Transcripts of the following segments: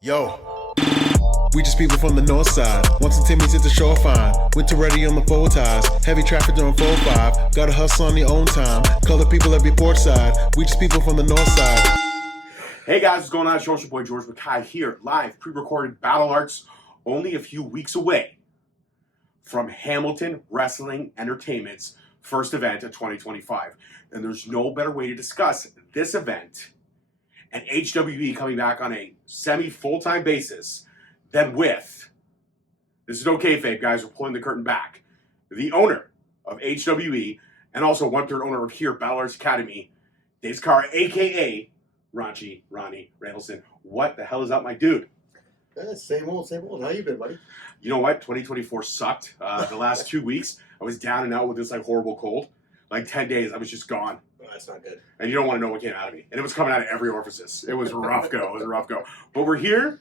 Yo, we just people from the north side. Once and Timmy's at the shore fine. Winter ready on the full ties. Heavy traffic during 4-5. Gotta hustle on your own time. Color people every port side. We just people from the north side. Hey guys, what's going on? It's your boy George Mackay here, live, pre-recorded Battle Arts, only a few weeks away from Hamilton Wrestling Entertainment's first event of 2025. And there's no better way to discuss this event and HWE coming back on a semi-full-time basis than with, this is no kayfabe, guys, we're pulling the curtain back, the owner of HWE and also one-third owner of here, Battle Arts Academy, Dave Sciara, a.k.a. Ronnie Randallson. What the hell is up, my dude? Same old. How you been, buddy? You know what? 2024 sucked. The last 2 weeks, I was down and out with this horrible cold. 10 days, I was just gone. Oh, that's not good. And you don't want to know what came out of me. And it was coming out of every orifice. It was a rough go. But we're here.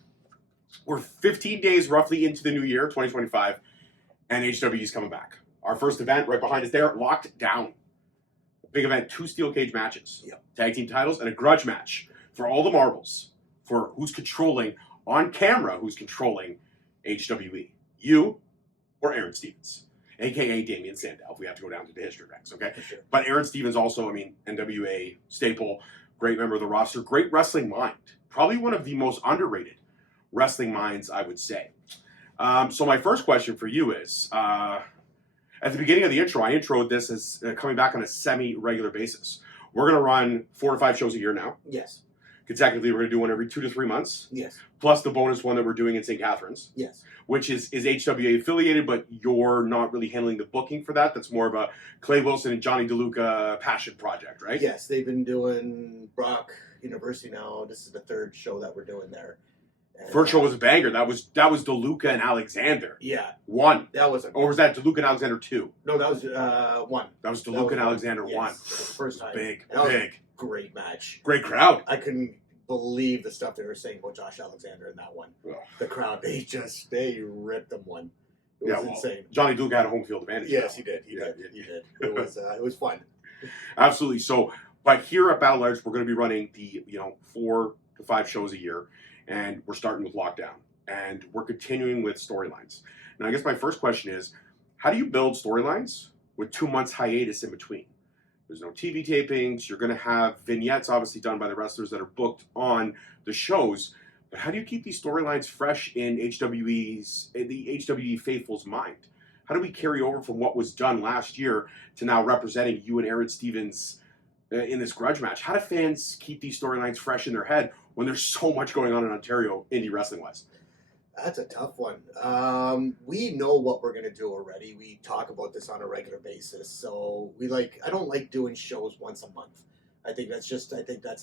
We're 15 days roughly into the new year, 2025, and HWE is coming back. Our first event right behind us there, Locked Down. Big event, 2 steel cage matches, tag team titles, and a grudge match for all the marbles for who's controlling, on camera, who's controlling HWE. You or Aron Stevens, a.k.a. Damian Sandow, if we have to go down to the history ranks, okay? Sure. But Aron Stevens also, NWA staple, great member of the roster, great wrestling mind. Probably one of the most underrated wrestling minds, I would say. So my first question for you is, at the beginning of the intro, I introed this as coming back on a semi-regular basis. We're going to run 4 to 5 shows a year now. Yes. Consecutively, we're going to do one every 2 to 3 months. Yes. Plus the bonus one that we're doing in St. Catharines. Yes. Which is HWA affiliated, but you're not really handling the booking for that. That's more of a Clay Wilson and Johnny DeLuca passion project, right? Yes, they've been doing Brock University now. This is the 3rd show that we're doing there. And First show was a banger. That was DeLuca and Alexander. Yeah. 1. That was Or was that DeLuca and Alexander 2? No, that was 1. That was DeLuca and Alexander 1. Yes, that was the first time. Big. Great match. Great crowd. I couldn't believe the stuff they were saying about Josh Alexander in that one. Ugh. The crowd, they ripped them one. It was insane. Johnny DeLuca had a home field advantage. Yes, he did. He did. It was fun. Absolutely. So, but here at Battle Arts, we're going to be running the 4 to 5 shows a year, and we're starting with Lockdown, and we're continuing with storylines. Now, I guess my first question is, how do you build storylines with 2 months hiatus in between? There's no TV tapings. You're going to have vignettes, obviously done by the wrestlers that are booked on the shows. But how do you keep these storylines fresh in the HWE faithful's mind? How do we carry over from what was done last year to now representing you and Aron Stevens in this grudge match? How do fans keep these storylines fresh in their head when there's so much going on in Ontario, indie wrestling-wise? That's a tough one. We know what we're gonna do already. We talk about this on a regular basis. So I don't like doing shows once a month. I think that's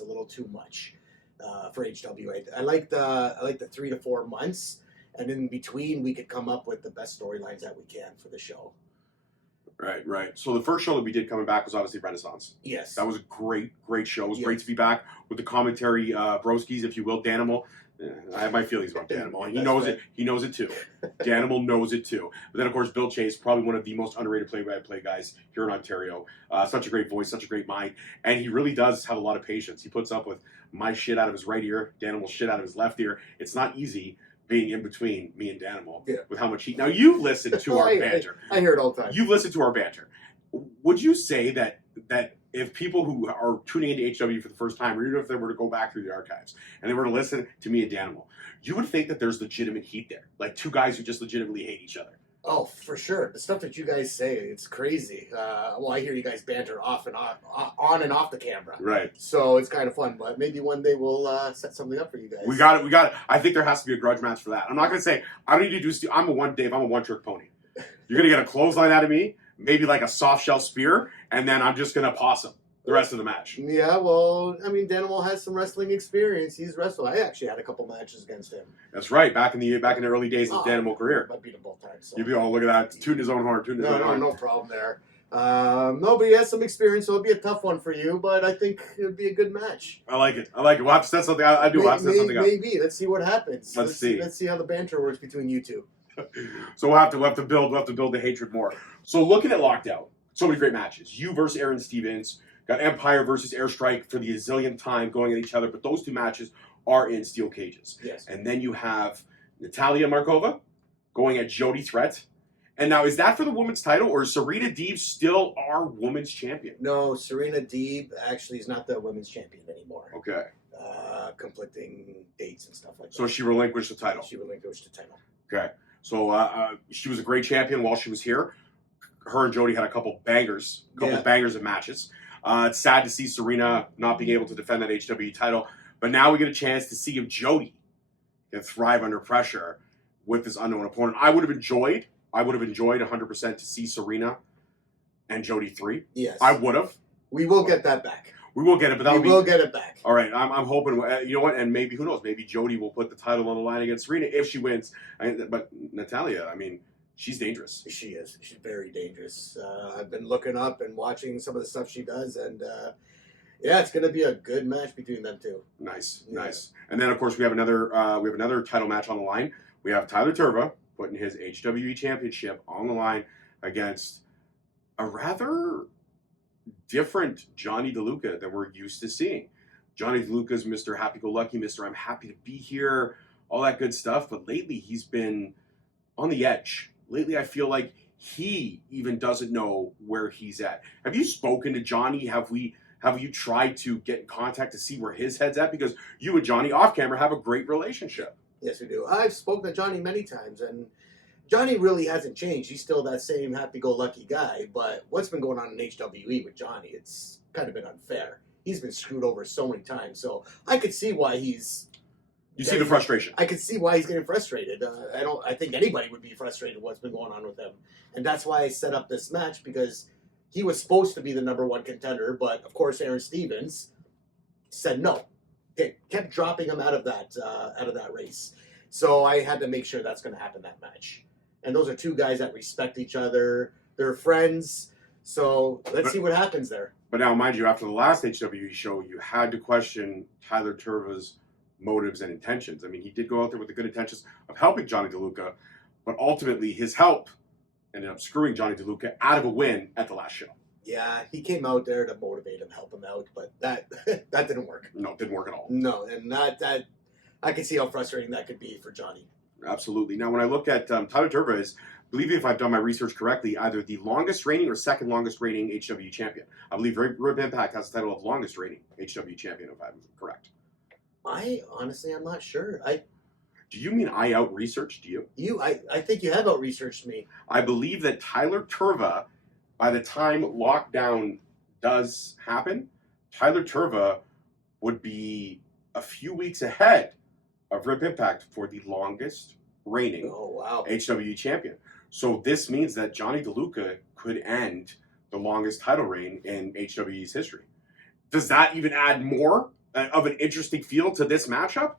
a little too much for HWA. I like the 3 to 4 months, and in between we could come up with the best storylines that we can for the show. Right. So the first show that we did coming back was obviously Renaissance. Yes. That was a great show. It was great to be back with the commentary broskies, if you will. Danimal. I have my feelings about Danimal. He knows it. He knows it too. Danimal knows it too. But then, of course, Bill Chase, probably one of the most underrated play-by-play guys here in Ontario. Such a great voice, such a great mind. And he really does have a lot of patience. He puts up with my shit out of his right ear, Danimal's shit out of his left ear. It's not easy being in between me and Danimal with how much heat. Now, you've listened to our banter. I hear it all the time. You've listened to our banter. Would you say that if people who are tuning into HW for the first time, or even if they were to go back through the archives and they were to listen to me and Danimal, you would think that there's legitimate heat there, like 2 guys who just legitimately hate each other? Oh, for sure. The stuff that you guys say, it's crazy. I hear you guys banter on and off the camera. Right. So it's kind of fun, but maybe one day we'll set something up for you guys. We got it. I think there has to be a grudge match for that. I'm not going to say, I don't need to do, I'm a one-trick pony. You're going to get a clothesline out of me, maybe like a soft shell spear, and then I'm just going to possum the rest of the match. Yeah, well, Danimal has some wrestling experience. He's wrestled. I actually had a couple matches against him. That's right. Back in the early days of the Danimal career. I beat him both times. So. You'd be all, look at that, tooting his own horn, No problem there. No, but he has some experience, so it'll be a tough one for you, but I think it'll be a good match. I like it. We'll have to set something. I do. We'll have to set something up. Maybe. Let's see what happens. Let's see. Let's see how the banter works between you two. So we'll have to build the hatred more. So looking at Lockdown, so many great matches. You versus Aron Stevens. Got Empire versus Airstrike for the azillionth time going at each other. But those 2 matches are in steel cages. Yes. And then you have Natalia Markova going at Jody Threat. And now, is that for the women's title, or is Serena Deeb still our women's champion? No, Serena Deeb actually is not the women's champion anymore. Okay. Conflicting dates and stuff like that. So she relinquished the title. She relinquished the title. Okay. So she was a great champion while she was here. Her and Jody had a couple bangers of matches. It's sad to see Serena not being able to defend that HWE title, but now we get a chance to see if Jody can thrive under pressure with this unknown opponent. I would have enjoyed 100% to see Serena and Jody 3. Yes. I would have. We will get that back. We will get it, but we will get it back. All right, I'm hoping. You know what? And maybe, who knows? Maybe Jody will put the title on the line against Serena if she wins. But Natalia, I mean, she's dangerous. She is. She's very dangerous. I've been looking up and watching some of the stuff she does, and yeah, it's going to be a good match between them two. Nice. And then, of course, we have another title match on the line. We have Tyler Turva putting his HWE championship on the line against a rather different Johnny DeLuca than we're used to seeing. Johnny DeLuca's Mr. Happy-Go-Lucky, Mr. I'm happy to be here, all that good stuff. But lately, he's been on the edge. Lately, I feel like he even doesn't know where he's at. Have you spoken to Johnny? Have you tried to get in contact to see where his head's at? Because you and Johnny off camera have a great relationship. Yes, we do. I've spoken to Johnny many times, and Johnny really hasn't changed. He's still that same happy-go-lucky guy, but what's been going on in HWE with Johnny, it's kind of been unfair. He's been screwed over so many times, so I could see why he's... You see the frustration. I could see why he's getting frustrated. I think anybody would be frustrated with what's been going on with him. And that's why I set up this match, because he was supposed to be the #1 contender, but of course Aron Stevens said no. They kept dropping him out of that race. So I had to make sure that's going to happen that match. And those are two guys that respect each other. They're friends. So let's see what happens there. But now, mind you, after the last HWE show, you had to question Tyler Turva's motives and intentions. I mean, he did go out there with the good intentions of helping Johnny DeLuca, but ultimately his help ended up screwing Johnny DeLuca out of a win at the last show. Yeah, he came out there to motivate him, help him out, but that didn't work. No, it didn't work at all. No, and that I can see how frustrating that could be for Johnny. Absolutely. Now, when I look at Tyler Turva, is, believe me if I've done my research correctly, either the longest reigning or second longest reigning HWE champion. I believe Rib Impact has the title of longest reigning HWE champion, if I'm correct. I'm not sure. Do you mean I out-researched you? I think you have out-researched me. I believe that Tyler Turva, by the time lockdown does happen, Tyler Turva would be a few weeks ahead of Rip Impact for the longest reigning HWE champion. So this means that Johnny DeLuca could end the longest title reign in HWE's history. Does that even add more of an interesting feel to this matchup?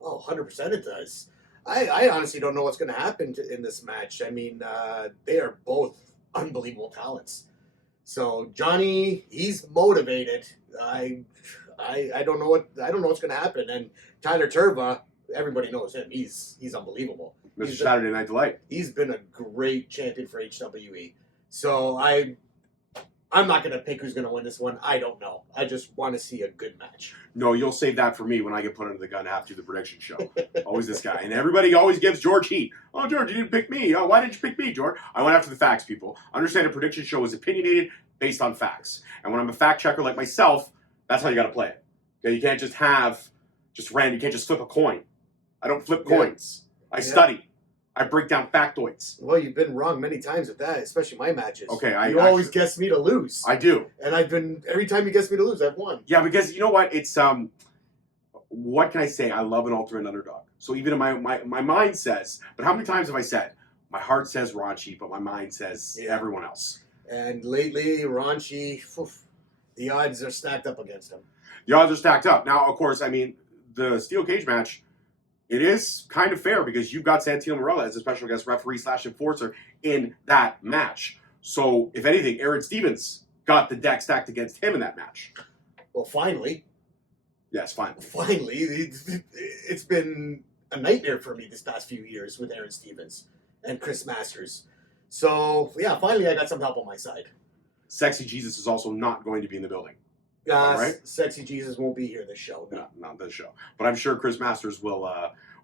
Oh, 100% it does. I honestly don't know what's going to happen in this match. I mean, they are both unbelievable talents. So Johnny, he's motivated. I don't know what's going to happen. And Tyler Turva, everybody knows him. He's unbelievable. Mr. Saturday Night Delight. He's been a great champion for HWE. So I'm not going to pick who's going to win this one. I don't know. I just want to see a good match. No, you'll save that for me when I get put under the gun to have to do the prediction show. Always this guy. And everybody always gives George heat. Oh, George, you didn't pick me. Oh, why didn't you pick me, George? I went after the facts, people. Understand a prediction show is opinionated based on facts. And when I'm a fact checker like myself, that's how you got to play it. Okay, you can't just random. You can't just flip a coin. I don't flip coins. I study. I break down factoids. Well, you've been wrong many times with that, especially my matches. Okay, you always guess me to lose. I do. And every time you guess me to lose, I've won. Yeah, because you know what? It's, what can I say? I love an ultimate underdog. So even in my mind says, but how many times have I said, my heart says Raunchy, but my mind says everyone else. And lately, Raunchy, the odds are stacked up against him. The odds are stacked up. Now, of course, I mean, the steel cage match, it is kind of fair because you've got Santino Marella as a special guest referee / enforcer in that match. So, if anything, Aron Stevens got the deck stacked against him in that match. Well, finally. Yes, finally. Finally. It's been a nightmare for me this past few years with Aron Stevens and Chris Masters. So, yeah, finally I got some help on my side. Sexy Jesus is also not going to be in the building. Right? Sexy Jesus won't be here this show. No, not this show. But I'm sure Chris Masters will,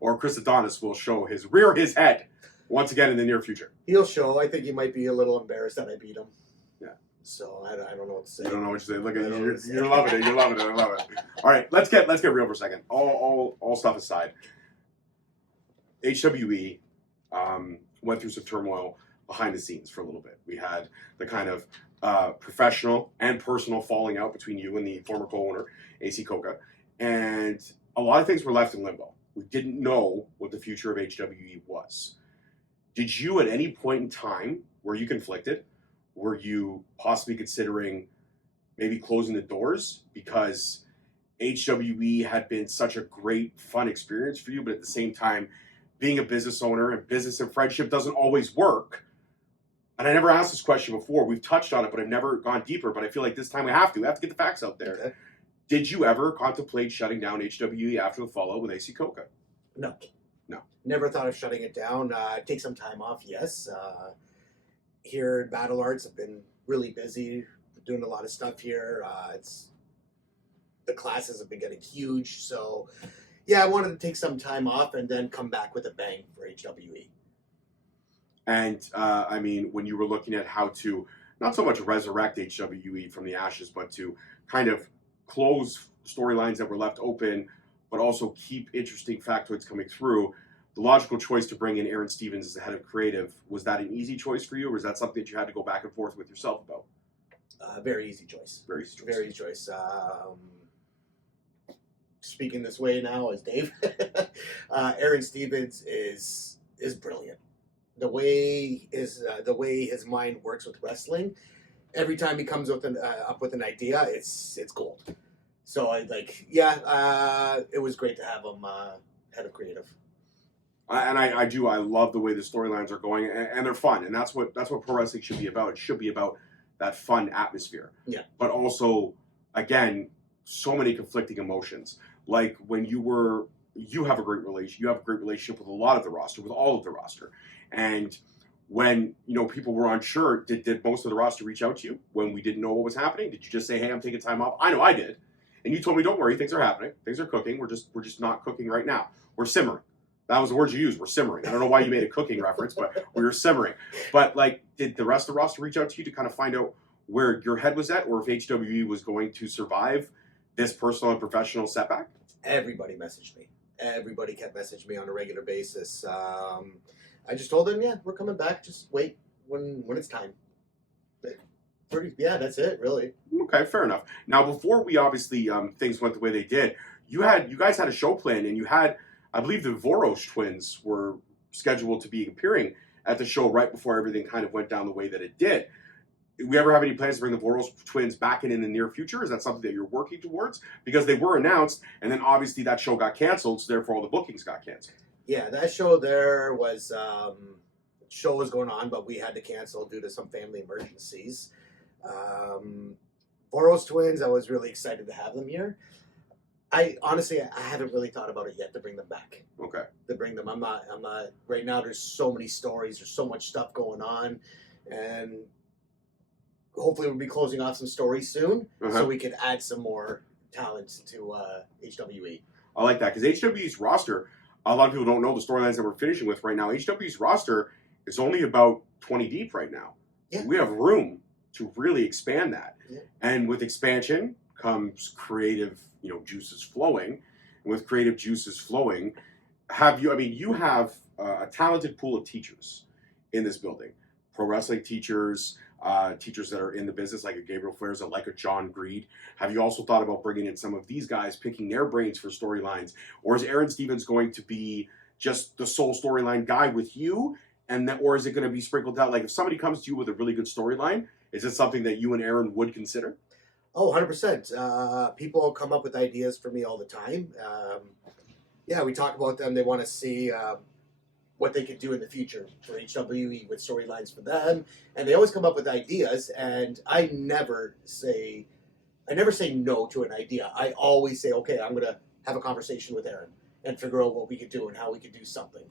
or Chris Adonis will show his head once again in the near future. He'll show. I think he might be a little embarrassed that I beat him. Yeah. So I don't know what to say. You don't know what to say. Look at I don't know you. what to say. You're loving it. You're loving it. I love it. All right, let's get real for a second. All stuff aside, HWE went through some turmoil behind the scenes for a little bit. We had the kind of professional and personal falling out between you and the former co-owner, AC Coca, and a lot of things were left in limbo. We didn't know what the future of HWE was. Did you at any point in time, were you conflicted? Were you possibly considering maybe closing the doors because HWE had been such a great, fun experience for you, but at the same time, being a business owner and business and friendship doesn't always work? And I never asked this question before. We've touched on it, but I've never gone deeper. But I feel like this time we have to. We have to get the facts out there. Okay. Did you ever contemplate shutting down HWE after the fallout with AC Coca? No. No. Never thought of shutting it down. Take some time off, yes. Here at Battle Arts, I've been really busy doing a lot of stuff here. The classes have been getting huge. So, yeah, I wanted to take some time off and then come back with a bang for HWE. And, I mean, when you were looking at how to not so much resurrect HWE from the ashes, but to kind of close storylines that were left open, but also keep interesting factoids coming through, the logical choice to bring in Aron Stevens as the head of creative, was that an easy choice for you, or was that something that you had to go back and forth with yourself about? Very easy choice. Very easy choice. Very easy choice. Speaking this way now as Dave, Aron Stevens is brilliant. The way his mind works with wrestling, every time he comes up with an idea, it's gold. So it was great to have him head of creative. I do. I love the way the storylines are going, and they're fun, and that's what pro wrestling should be about. It should be about that fun atmosphere. Yeah. But also, again, so many conflicting emotions. Like when you have a great relationship with a lot of the roster, with all of the roster, and when people were unsure, did most of the roster reach out to you when we didn't know what was happening? Did you just say, "Hey, I'm taking time off"? I know I did, and you told me, "Don't worry, things are happening. Things are cooking. We're just not cooking right now. We're simmering." That was the word you used. We're simmering. I don't know why you made a cooking reference, but we were simmering. But did the rest of the roster reach out to you to kind of find out where your head was at, or if HWE was going to survive this personal and professional setback? Everybody messaged me. Everybody kept messaging me on a regular basis. I just told them, yeah, we're coming back. Just wait when it's time. Yeah, that's it, really. Okay, fair enough. Now, before we obviously things went the way they did, you guys had a show plan, and you had, I believe, the Voros twins were scheduled to be appearing at the show right before everything kind of went down the way that it did. Do we ever have any plans to bring the Voros twins back in the near future? Is that something that you're working towards? Because they were announced, and then obviously that show got canceled, so therefore all the bookings got canceled. Yeah, that show there was, show was going on, but we had to cancel due to some family emergencies. Voros twins, I was really excited to have them here. I haven't really thought about it yet to bring them back. Okay. To bring them, I'm not. Right now, there's so many stories. There's so much stuff going on, and hopefully we'll be closing off some stories soon, so we can add some more talent to HWE. I like that, because HWE's roster, a lot of people don't know the storylines that we're finishing with right now. HWE's roster is only about 20 deep right now. Yeah. We have room to really expand that. Yeah. And with expansion comes creative, juices flowing. And with creative juices flowing, you have a talented pool of teachers in this building. Pro wrestling teachers, teachers that are in the business, like a Gabriel Flares, like a John Greed. Have you also thought about bringing in some of these guys, picking their brains for storylines? Or is Aron Stevens going to be just the sole storyline guy with you? Or is it going to be sprinkled out? Like if somebody comes to you with a really good storyline, is it something that you and Aron would consider? Oh, 100%. People come up with ideas for me all the time. Yeah, we talk about them. They want to see what they could do in the future for HWE with storylines for them. And they always come up with ideas, and I never say no to an idea. I always say, okay, I'm going to have a conversation with Aron and figure out what we could do and how we could do something.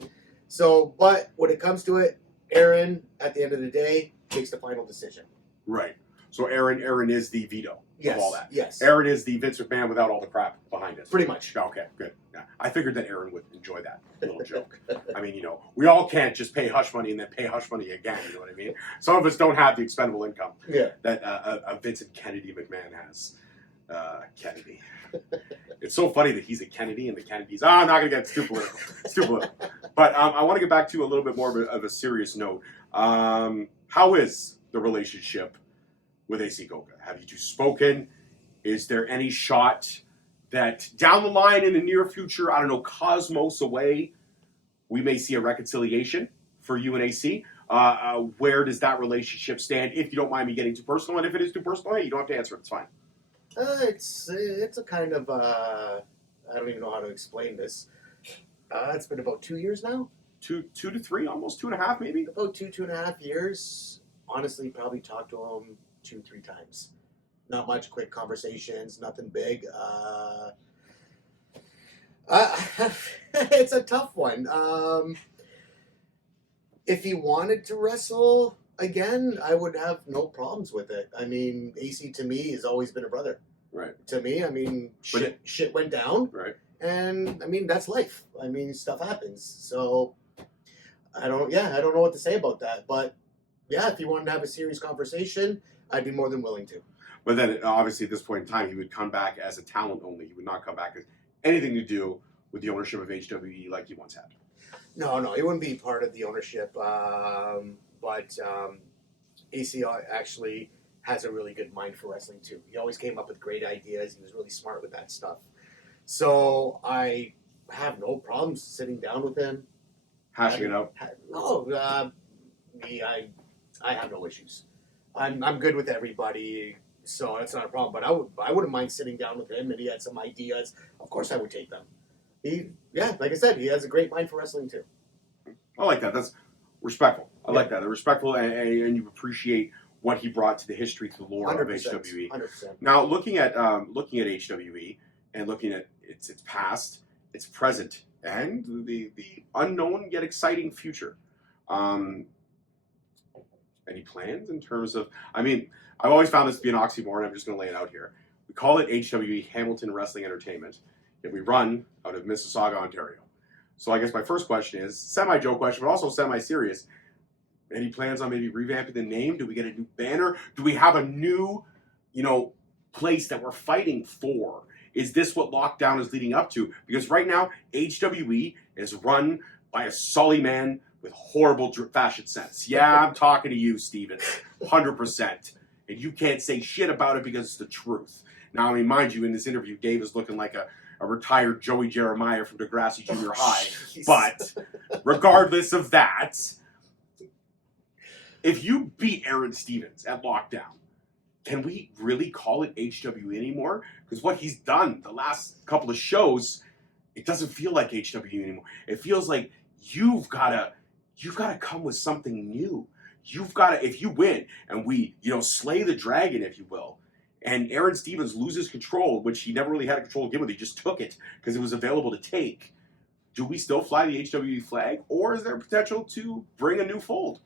So, but when it comes to it, Aron, at the end of the day, makes the final decision. Right. So Aaron is the veto Yes. of all that. Yes. Aaron is the Vince McMahon without all the crap behind it. Pretty much. Okay, good. Yeah. I figured that Aaron would enjoy that little joke. I mean, we all can't just pay hush money and then pay hush money again. You know what I mean? Some of us don't have the expendable income that a Vincent Kennedy McMahon has. Kennedy. It's so funny that he's a Kennedy and the Kennedys. I'm not going to get too political. But I want to get back to a little bit more of a serious note. How is the relationship with AC Goka? Have you two spoken? Is there any shot that down the line in the near future, I don't know, Cosmos away, we may see a reconciliation for you and AC? Where does that relationship stand? If you don't mind me getting too personal, and if it is too personal, hey, you don't have to answer it. It's fine. It's a kind of I don't even know how to explain this. It's been about 2 years now. Two to three, almost 2.5, maybe. About 2.5 years. Honestly, probably talked to him 2-3 times. Not much, quick conversations, nothing big. It's a tough one. If he wanted to wrestle again, I would have no problems with it. I mean, AC to me has always been a brother. Right. To me, I mean, shit went down. Right. And I mean, that's life. I mean, stuff happens. So I don't know what to say about that. But yeah, if you wanted to have a serious conversation, I'd be more than willing to. But then, obviously, at this point in time, he would come back as a talent only. He would not come back as anything to do with the ownership of HWE like he once had. No, he wouldn't be part of the ownership. But AC actually has a really good mind for wrestling too. He always came up with great ideas. He was really smart with that stuff. So I have no problems sitting down with him, Hashing it out. I have no issues. I'm good with everybody, so that's not a problem. But I wouldn't mind sitting down with him, and he had some ideas. Of course, I would take them. Like I said, he has a great mind for wrestling too. I like that. That's respectful. I like that. They're respectful, and you appreciate what he brought to the history, to the lore 100%, of HWE. 100%. Now, looking at HWE and looking at its past, its present, and the unknown yet exciting future. Any plans in terms of? I mean, I've always found this to be an oxymoron. I'm just going to lay it out here. We call it HWE, Hamilton Wrestling Entertainment, yet we run out of Mississauga, Ontario. So I guess my first question is semi-joke question, but also semi-serious. Any plans on maybe revamping the name? Do we get a new banner? Do we have a new, place that we're fighting for? Is this what Lockdown is leading up to? Because right now, HWE is run by a Sully man with horrible fashion sense. Yeah, I'm talking to you, Stevens, 100%. And you can't say shit about it because it's the truth. Now, I mean, mind you, in this interview, Dave is looking like a retired Joey Jeremiah from Degrassi Junior High. But regardless of that, if you beat Aron Stevens at Lockdown, can we really call it HWE anymore? Because what he's done the last couple of shows, it doesn't feel like HWE anymore. It feels like you've got to come with something new. You've got to, if you win and we, slay the dragon, if you will, and Aron Stevens loses control, which he never really had control to begin with, he just took it because it was available to take. Do we still fly the HWE flag, or is there potential to bring a new fold?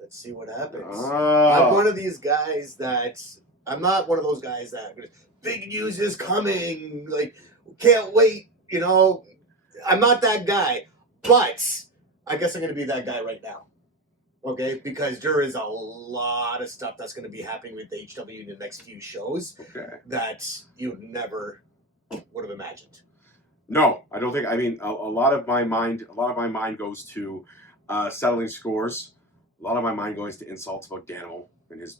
Let's see what happens. Oh. I'm one of these guys I'm not one of those guys that big news is coming, like can't wait. I'm not that guy, but I guess I'm going to be that guy right now. Okay, because there is a lot of stuff that's going to be happening with HW in the next few shows that you never would have imagined. No, I don't think. I mean, a lot of my mind goes to settling scores. A lot of my mind goes to insults about Daniel and his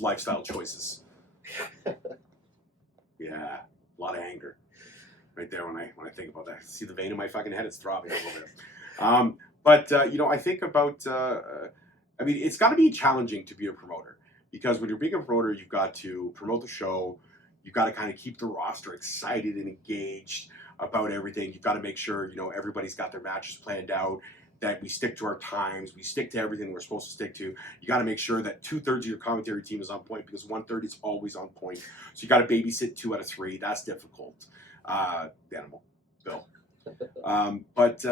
lifestyle choices. Yeah, a lot of anger right there when I think about that. See the vein in my fucking head; it's throbbing a little bit. But I think about. I mean, it's got to be challenging to be a promoter because when you're being a promoter, you've got to promote the show. You've got to kind of keep the roster excited and engaged about everything. You've got to make sure everybody's got their matches planned out. That we stick to our times, we stick to everything we're supposed to stick to. You got to make sure that 2/3 of your commentary team is on point because 1/3 is always on point. So you got to babysit 2 out of 3. That's difficult. Animal, Bill. But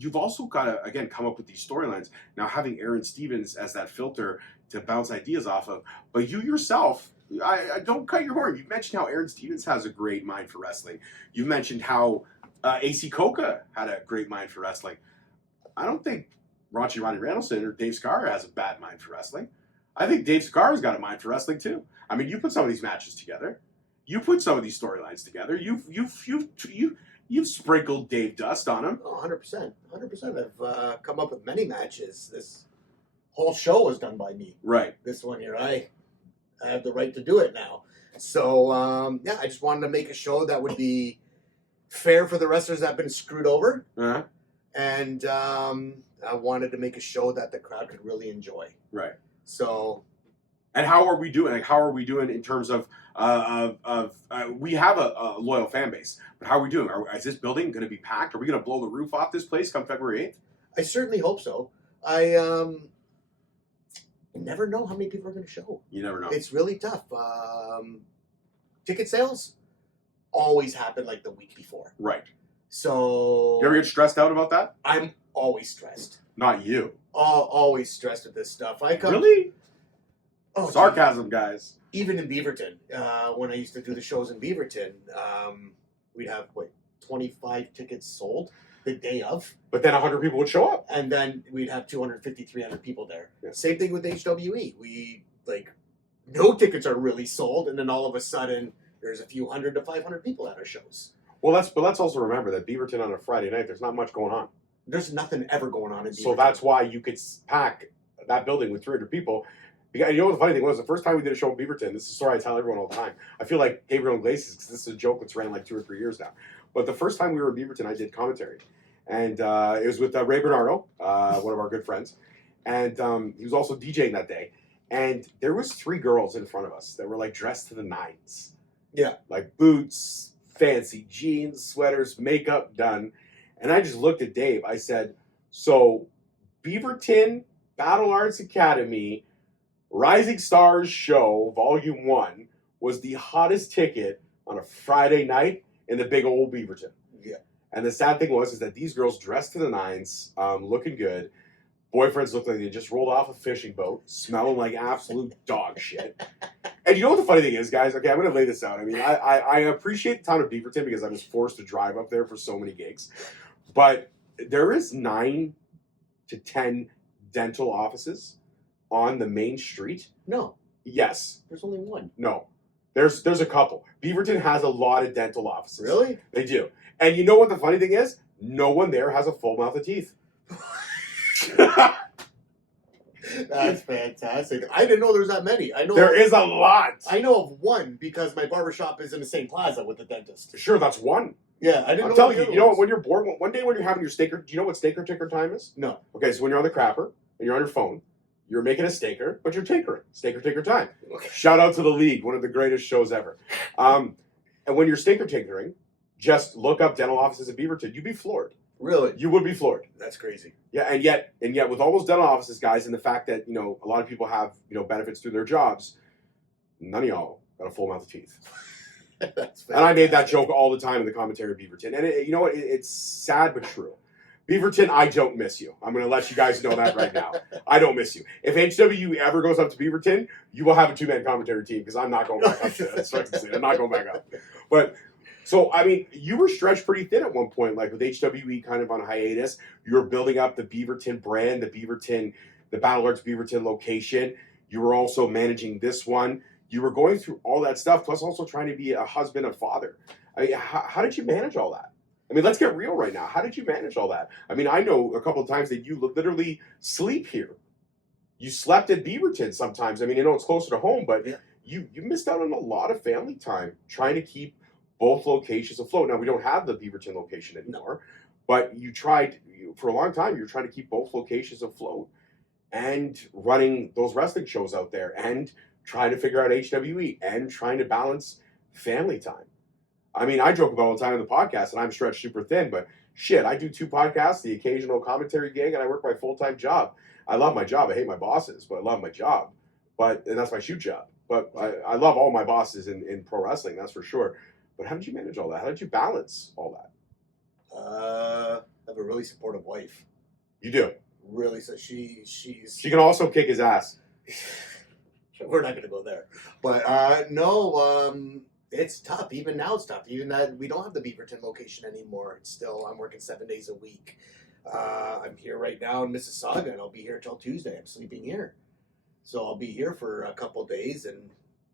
you've also got to, again, come up with these storylines. Now, having Aron Stevens as that filter to bounce ideas off of, but you yourself, I don't cut your horn. You've mentioned how Aron Stevens has a great mind for wrestling. You've mentioned how AC Coca had a great mind for wrestling. I don't think Ronnie Randallson or Dave Sciara has a bad mind for wrestling. I think Dave Sciara's got a mind for wrestling too. I mean, you put some of these matches together. You put some of these storylines together. You've sprinkled Dave dust on him. Oh, 100%. 100%. I've come up with many matches. This whole show was done by me. Right. This one here, I have the right to do it now. So, I just wanted to make a show that would be fair for the wrestlers that have been screwed over. Uh-huh. And I wanted to make a show that the crowd could really enjoy. Right. So... And how are we doing? Like, how are we doing in terms of we have a loyal fan base, but how are we doing? Is this building going to be packed? Are we going to blow the roof off this place come February 8th? I certainly hope so. I never know how many people are going to show. You never know. It's really tough. Ticket sales always happen like the week before. Right. So... You ever get stressed out about that? I'm always stressed. Not you. Always stressed with this stuff. Really? Oh, sarcasm, guys. Even in Beaverton, when I used to do the shows in Beaverton, we'd have 25 tickets sold the day of. But then 100 people would show up. And then we'd have 250, 300 people there. Yeah. Same thing with HWE. We, no tickets are really sold, and then all of a sudden, there's a few 100 to 500 people at our shows. Well, let's also remember that Beaverton on a Friday night, there's not much going on. There's nothing ever going on in Beaverton. So that's why you could pack that building with 300 people. And you know what the funny thing was? The first time we did a show in Beaverton, this is a story I tell everyone all the time. I feel like Gabriel Iglesias, because this is a joke that's ran like 2 or 3 years now. But the first time we were in Beaverton, I did commentary. And it was with Ray Bernardo, one of our good friends. And he was also DJing that day. And there was 3 girls in front of us that were dressed to the nines. Yeah. Like boots, fancy jeans, sweaters, makeup done. And I just looked at Dave. I said, so Beaverton Battle Arts Academy Rising Stars Show, Volume 1, was the hottest ticket on a Friday night in the big old Beaverton. Yeah. And the sad thing was that these girls dressed to the nines, looking good. Boyfriends looked like they just rolled off a fishing boat, smelling like absolute dog shit. And you know what the funny thing is, guys? Okay, I'm going to lay this out. I mean, I appreciate the town of Beaverton because I was forced to drive up there for so many gigs. But there is 9 to 10 dental offices on the main street? No. Yes. There's only one. No. There's a couple. Beaverton has a lot of dental offices. Really? They do. And you know what the funny thing is? No one there has a full mouth of teeth. That's fantastic. I didn't know there was that many. I know there is a lot. I know of one because my barbershop is in the same plaza with the dentist. Sure, that's one. Yeah, I didn't know. I'm telling you, you know what, when you're bored, one day when you're having your staker, do you know what staker ticker time is? No. Okay, so when you're on the crapper and you're on your phone, you're making a staker, but you're tinkering. Staker ticker time. Okay. Shout out to The League, one of the greatest shows ever. And when you're staker tinkering, just look up dental offices in Beaverton. You'd be floored. Really? You would be floored. That's crazy. Yeah, and yet with all those dental offices, guys, and the fact that, a lot of people have, benefits through their jobs, none of y'all got a full mouth of teeth. That's and I made that joke all the time in the commentary of Beaverton. And you know what? It's sad but true. Beaverton, I don't miss you. I'm going to let you guys know that right now. I don't miss you. If HWE ever goes up to Beaverton, you will have a 2-man commentary team because I'm not going back up to I'm not going back up. But, so, I mean, you were stretched pretty thin at one point, with HWE kind of on hiatus. You were building up the Beaverton brand, the Battle Arts Beaverton location. You were also managing this one. You were going through all that stuff, plus also trying to be a husband and father. I mean, how did you manage all that? I mean, let's get real right now. How did you manage all that? I mean, I know a couple of times that you literally sleep here. You slept at Beaverton sometimes. I mean, it's closer to home, but yeah. you missed out on a lot of family time trying to keep both locations afloat. Now, we don't have the Beaverton location anymore, but you tried, for a long time, you were trying to keep both locations afloat and running those wrestling shows out there and trying to figure out HWE and trying to balance family time. I mean, I joke about all the time on the podcast, and I'm stretched super thin, but shit, I do 2 podcasts, the occasional commentary gig, and I work my full-time job. I love my job. I hate my bosses, but I love my job. And that's my shoot job. But I love all my bosses in pro wrestling, that's for sure. But how did you manage all that? How did you balance all that? I have a really supportive wife. You do. Really, so she's. She can also kick his ass. We're not going to go there, but no. It's tough. Even now, it's tough. Even that we don't have the Beaverton location anymore. It's still I'm working 7 days a week. I'm here right now in Mississauga, and I'll be here till Tuesday. I'm sleeping here, so I'll be here for a couple days and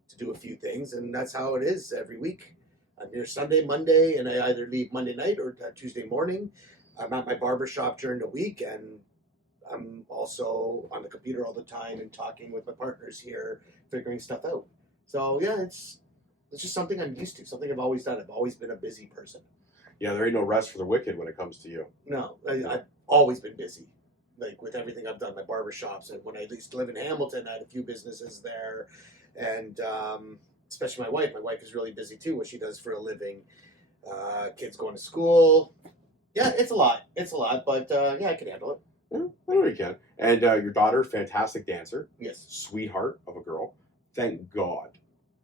to do a few things, and that's how it is every week. I'm here Sunday, Monday, and I either leave Monday night or Tuesday morning. I'm at my barber shop during the week, and I'm also on the computer all the time and talking with my partners here, figuring stuff out. So yeah, it's just something I'm used to, something I've always done. I've always been a busy person. Yeah, there ain't no rest for the wicked when it comes to you. No, I've always been busy, like with everything I've done. My barber shops, and when I used to live in Hamilton, I had a few businesses there, and especially my wife. My wife is really busy too, what she does for a living. Kids going to school. Yeah, it's a lot. It's a lot, but yeah, I can handle it. Yeah, I know you can. And your daughter, fantastic dancer. Yes. Sweetheart of a girl. Thank God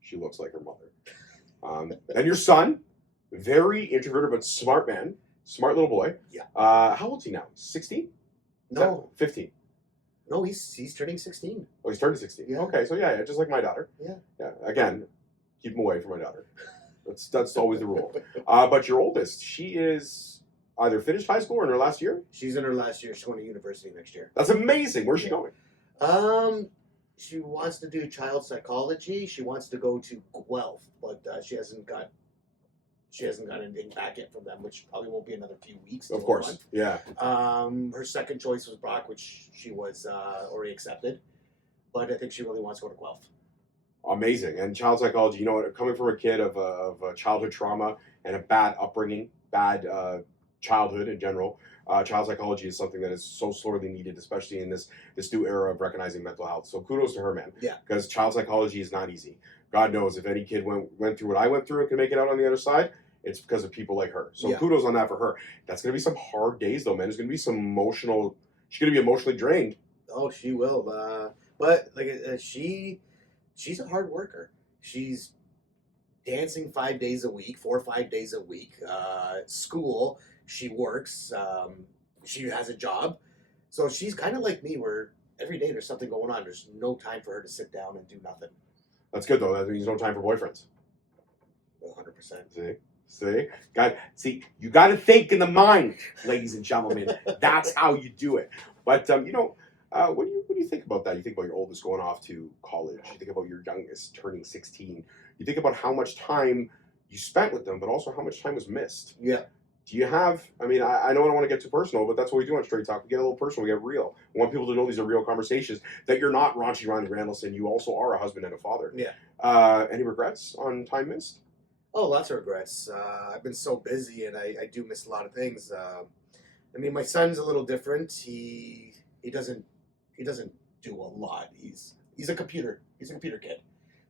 she looks like her mother. And your son, very introverted but smart man. Smart little boy. Yeah. How old's he now? 16? No. 15? No, he's turning 16. Oh, he's turning 16. Yeah. Okay, so yeah, just like my daughter. Yeah. Yeah. Again, keep him away from my daughter. That's always the rule. But your oldest, she is either finished high school or in her last year? She's in her last year. She's going to university next year. That's amazing. Where's she going? She wants to do child psychology. She wants to go to Guelph, but she hasn't got anything back yet from them, which probably won't be another few weeks. Of course, yeah. Her second choice was Brock, which she was already accepted, but I think she really wants to go to Guelph. Amazing. And child psychology, you know what, coming from a kid of childhood trauma and a bad upbringing, bad childhood in general, child psychology is something that is so sorely needed, especially in this new era of recognizing mental health. So kudos to her, man. Yeah. Because child psychology is not easy. God knows if any kid went through what I went through and can make it out on the other side, it's because of people like her. So kudos on that for her. That's going to be some hard days, though, man. There's going to be some emotional... She's going to be emotionally drained. Oh, she will. But like she's a hard worker. She's dancing 5 days a week, 4 or 5 days a week. School, she works. She has a job. So she's kind of like me, where every day there's something going on. There's no time for her to sit down and do nothing. That's good, though. That means no time for boyfriends. 100%. See, you got to think in the mind, ladies and gentlemen. That's how you do it. But what do you think about that? You think about your oldest going off to college. You think about your youngest turning 16. You think about how much time you spent with them, but also how much time was missed. Yeah. Do you have? I mean, I know I don't want to get too personal, but that's what we do on Straight Talk. We get a little personal. We get real. We want people to know these are real conversations. That you're not raunchy Ronnie Randallson. You also are a husband and a father. Yeah. Any regrets on time missed? Oh, lots of regrets. I've been so busy, and I do miss a lot of things. I mean, my son's a little different. He doesn't do a lot. He's a computer kid.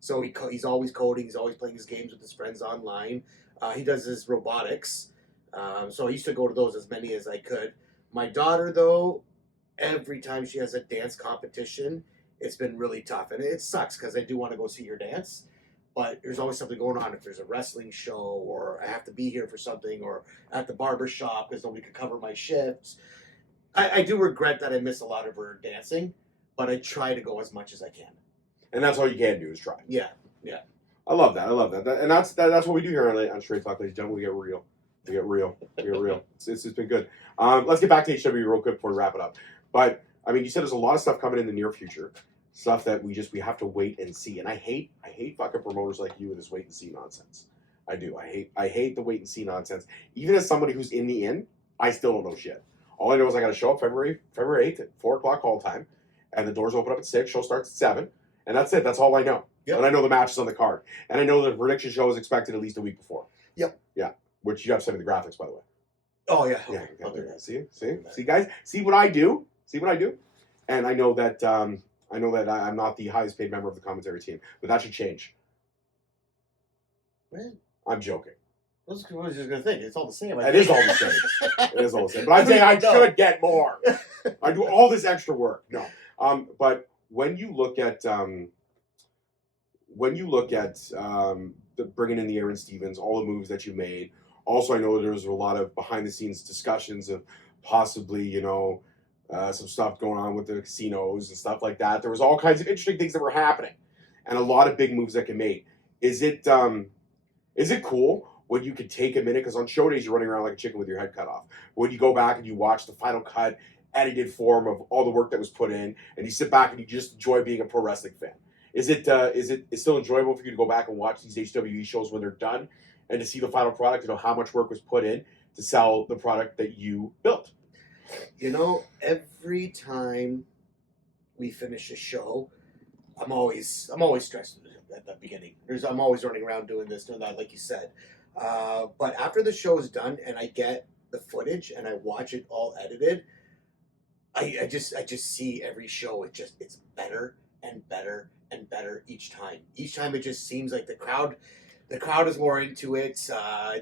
So he's always coding. He's always playing his games with his friends online. He does his robotics. So I used to go to those as many as I could. My daughter, though, every time she has a dance competition, it's been really tough, and it sucks because I do want to go see her dance. But there's always something going on. If there's a wrestling show, or I have to be here for something, or at the barber shop because nobody could cover my shifts. I do regret that I miss a lot of her dancing, but I try to go as much as I can. And that's all you can do is try. Yeah. I love that. And that's what we do here on Straight Talk, ladies and gentlemen. We get real. It's been good. Let's get back to HWE real quick before we wrap it up. But I mean, you said there's a lot of stuff coming in the near future. Stuff that we have to wait and see. And I hate fucking promoters like you with this wait and see nonsense. I do. I hate the wait and see nonsense. Even as somebody who's in the inn, I still don't know shit. All I know is I got to show up February 8th at 4 o'clock call time, and the doors open up at 6. Show starts at 7, and that's it. That's all I know. Yep. And I know the match is on the card, and I know the prediction show is expected at least a week before. Yep. Yeah. Which you have to send me the graphics, by the way. Oh yeah. Yeah. Okay. See, guys. See what I do. And I know that I'm not the highest paid member of the commentary team, but that should change. Man. I'm joking. I was just gonna think it's all the same. It is all the same. But I'm saying I should get more. I do all this extra work. No. But when you look at bringing in the Aron Stevens, all the moves that you made. Also, I know there was a lot of behind the scenes discussions of possibly, some stuff going on with the casinos and stuff like that. There was all kinds of interesting things that were happening, and a lot of big moves that get made. Is it cool when you can take a minute, because on show days you're running around like a chicken with your head cut off. When you go back and you watch the final cut, edited form of all the work that was put in, and you sit back and you just enjoy being a pro wrestling fan. Is it still enjoyable for you to go back and watch these HWE shows when they're done, and to see the final product, how much work was put in to sell the product that you built? Every time we finish a show, I'm always stressed at the beginning. I'm always running around doing this, doing that, like you said. But after the show is done and I get the footage and I watch it all edited, I just see every show. It's better and better and better each time. Each time it just seems like the crowd is more into it.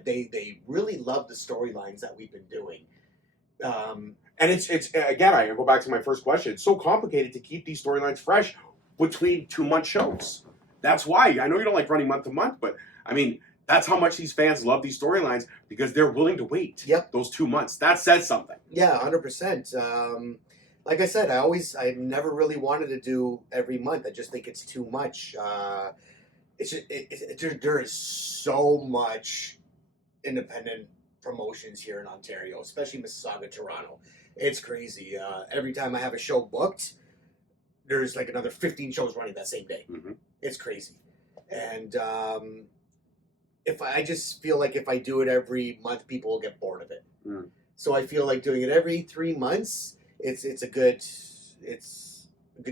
They really love the storylines that we've been doing. And it's again, I go back to my first question. It's so complicated to keep these storylines fresh between 2-month shows. That's why. I know you don't like running month to month, but I mean, that's how much these fans love these storylines, because they're willing to wait. Yep. Those 2 months. That says something. Yeah, 100%. Like I said, I've never really wanted to do every month. I just think it's too much. There is so much independent promotions here in Ontario, especially Mississauga, Toronto. It's crazy. Every time I have a show booked, there's like another 15 shows running that same day. Mm-hmm. It's crazy. And I just feel like if I do it every month, people will get bored of it. Mm. So I feel like doing it every 3 months, it's a good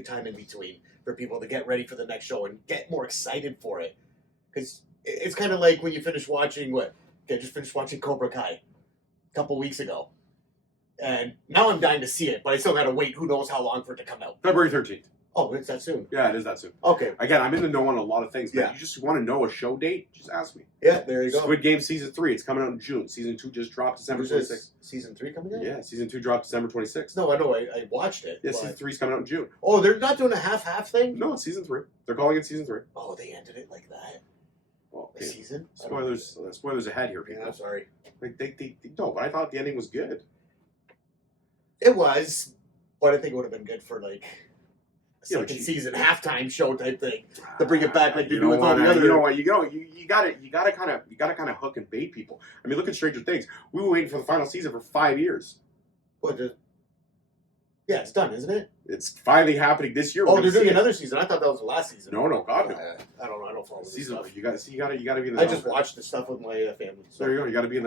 time in between for people to get ready for the next show and get more excited for it. Because it's kind of like when you finish watching I just finished watching Cobra Kai a couple weeks ago. And now I'm dying to see it, but I still got to wait who knows how long for it to come out. February 13th. Oh, it's that soon? Yeah, it is that soon. Okay. Again, I'm in the know on a lot of things, but Yeah. you just want to know a show date, just ask me. Yeah, there you go. Squid Game Season 3, it's coming out in June. Season 2 just dropped December 26th. Season 3 coming out? Yeah, Season 2 dropped December 26th. No, I know. I watched it. Yeah, but... Season 3 is coming out in June. Oh, they're not doing a half thing? No, it's Season 3. They're calling it Season 3. Oh, they ended it like that? Well, A season? Spoilers ahead here, people. Yeah, I'm sorry. No, but I thought the ending was good. It was, but I think it would have been good for like a Yeah, second season halftime show type thing to bring it back like they You do know with all what? the other. You know what? You gotta kind of hook and bait people. I mean, look at Stranger Things. We were waiting for the final season for 5 years. Yeah, it's done, isn't it? It's finally happening this year. Oh, they're doing another season. I thought that was the last season. No, God, no. I don't know. I don't follow this Season. stuff. You gotta be in the. I know. just watched the stuff with my family. So. There you go. You gotta be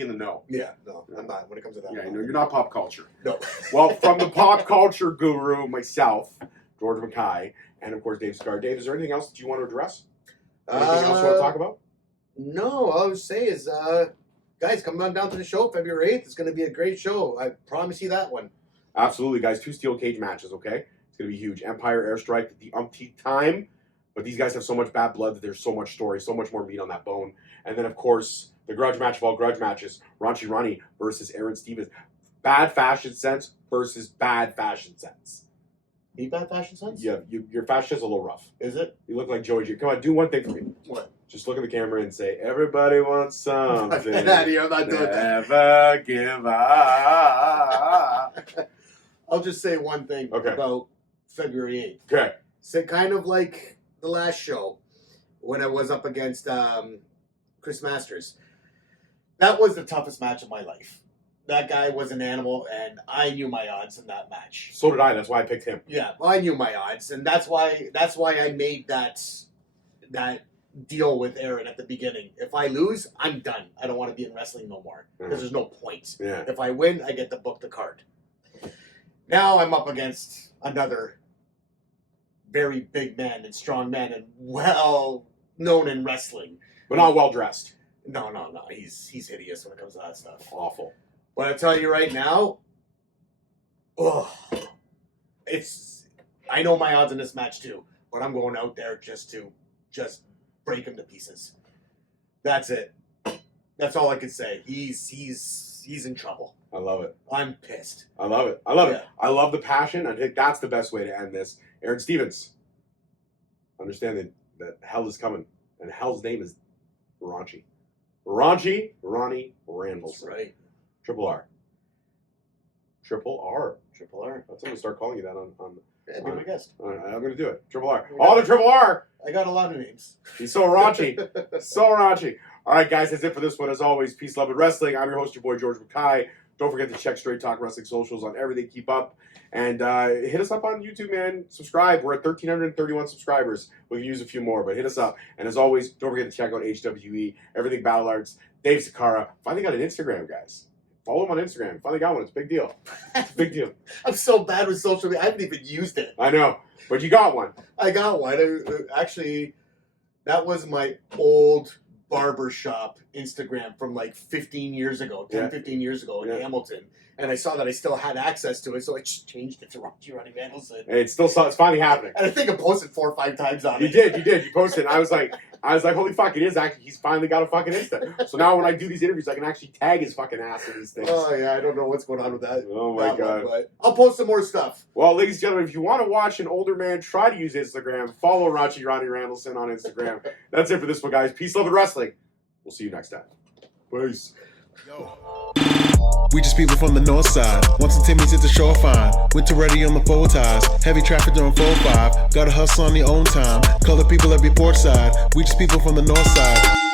in the know. Yeah, no, I'm not. When it comes to that, Yeah, you're not pop culture. No. Well, from the pop culture guru, myself, George Mackay, and of course Dave Scar. Dave, is there anything else that you want to address? Anything else you want to talk about? No, all I would say is, guys, come on down to the show February 8th. It's going to be a great show. I promise you that one. Absolutely, guys. 2 steel cage matches, okay? It's going to be huge. Empire Airstrike, the umpteenth time. But these guys have so much bad blood that there's so much story, so much more meat on that bone. And then, of course, the grudge match of all grudge matches, Ranchi Rani versus Aron Stevens. Bad fashion sense versus bad fashion sense. Be bad fashion sense? Yeah, your fashion is a little rough. Is it? You look like Joey G. Come on, do one thing for me. What? Just look at the camera and say, everybody wants something. Get out of here. I'm not doing that. Never give up. I'll just say one thing about February 8th. Okay. So kind of like the last show when I was up against Chris Masters. That was the toughest match of my life. That guy was an animal, and I knew my odds in that match. So did I. That's why I picked him. Yeah, well, I knew my odds, and that's why I made that deal with Aaron at the beginning. If I lose, I'm done. I don't want to be in wrestling no more because there's no point. Yeah. If I win, I get to book the card. Now I'm up against another very big man and strong man and well known in wrestling, But not well dressed. No. He's hideous when it comes to that stuff. Awful. But I tell you right now, I know my odds in this match too, but I'm going out there just to break him to pieces. That's it. That's all I can say. He's in trouble. I love it. I'm pissed. I love it. I love the passion. I think that's the best way to end this. Aron Stevens, understand that hell is coming, and hell's name is Ronnie Randall. That's right. Triple R. Triple R. Triple R. That's I'm gonna start calling you that on. Yeah, be my guest. All right, I'm gonna do it. Triple R. Oh, the Triple R. I got a lot of names. He's so raunchy. So raunchy. All right, guys, that's it for this one. As always, peace, love, and wrestling. I'm your host, your boy, George Mackay. Don't forget to check Straight Talk Wrestling socials on everything. Keep up. And hit us up on YouTube, man. Subscribe. We're at 1,331 subscribers. We can use a few more, but hit us up. And as always, don't forget to check out HWE, Everything Battle Arts, Dave Sciara. Finally got an Instagram, guys. Follow him on Instagram. Finally got one. It's a big deal. It's a big deal. I'm so bad with social media. I haven't even used it. I know, but you got one. I got one. Actually, that was my old barbershop Instagram from like 15 years ago, 15 years ago in Hamilton. And I saw that I still had access to it, so I just changed it to Rocky Running Randallson. Hey, it's finally happening. And I think I posted 4 or 5 times on it. You did. You posted. And I was like, holy fuck, it is actually. He's finally got a fucking Insta. So now when I do these interviews, I can actually tag his fucking ass in these things. Oh yeah, I don't know what's going on with that. Oh my god! But I'll post some more stuff. Well, ladies and gentlemen, if you want to watch an older man try to use Instagram, follow Ronnie Randallson on Instagram. That's it for this one, guys. Peace, love, and wrestling. We'll see you next time. Peace. Yo. We just people from the north side. Once and Timmy's at the shore fine. Winter ready on the full ties. Heavy traffic during 4-5. Gotta hustle on your own time. Color people every port side. We just people from the north side.